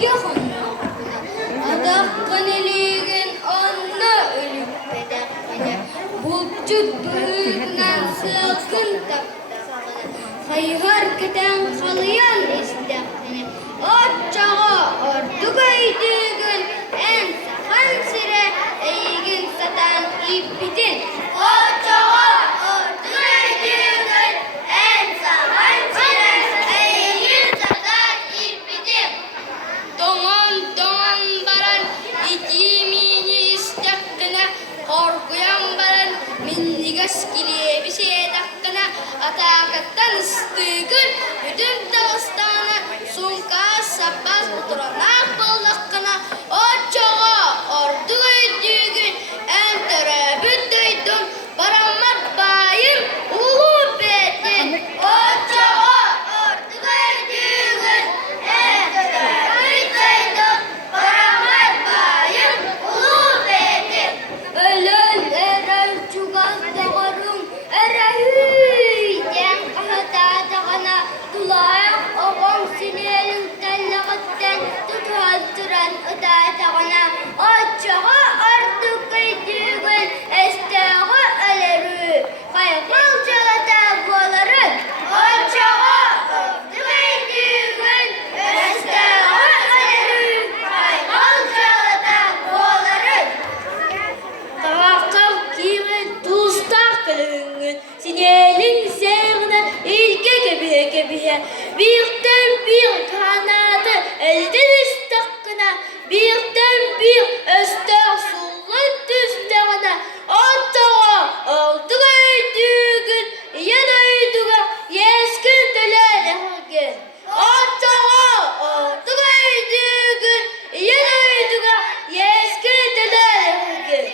Gehonna Adakkan eligen onna ölüp bedakine Bulçut büyüknen sığkın taptasakine Hayhar keten kalyan istakine Otçağa ordu göydüğün en sahan sire Eygin satan ipitin Otçağa ordu göydüğün en sahan sire Eygin satan ipitin Dongan baran iki mini istakine Korkuyan baran minnigas kiliye bir şey dakkına Atakattan ıstıgın bütün dağıstana Sunka sabas oturanak balıkkına Oçağa ordu öydüğün en terebüt duydum Baramar bayım ulu betin Oçağa ordu öydüğün en terebüt duydum Baramar bayım ulu betin Ölün eren çugan dağarım erehüyden kahata dağına Dulayak oğam sinelin tellağıtten tutulduran öte dağına Oçağa artık öydüğün esteği ölerü Kaykal çalata boların Oçağa artık öydüğün esteği ölerü Kaykal çalata boların Tavakal kimin tuztak kılığın Sinelin seğine ilke gebiye Birden bir kanadı elden istakına Birden bir öster sullu düzlerine Otağa oldu öydüğün Yen öydüğün yeskin dölerken Otağa oldu öydüğün Yen öydüğün yeskin dölerken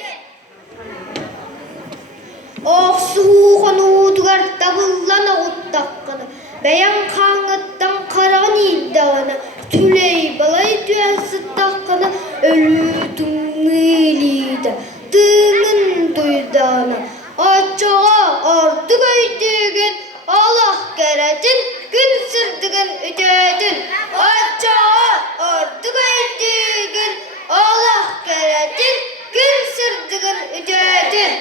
Oğsuğun uğdugar davullan oğuttakkını Beyan kanıttan karan iddianı Tüley balay düğesi takkını Ölü tümliydi Dığın duydanı Oçağa ordu göydüğün Allah geredin Gün sırdıgın ödedin Oçağa ordu göydüğün Allah geredin Gün sırdıgın ödedin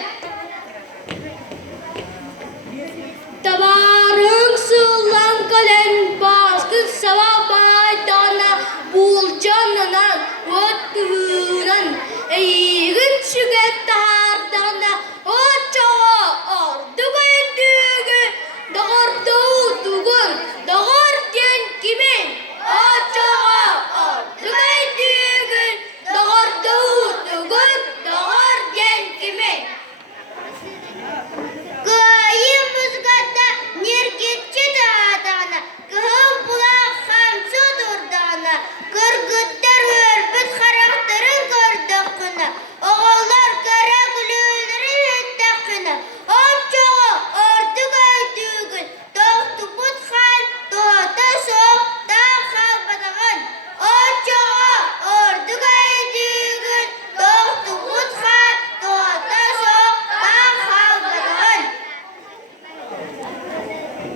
Tabarın sığılan kalem baskı sabah baydana bul canına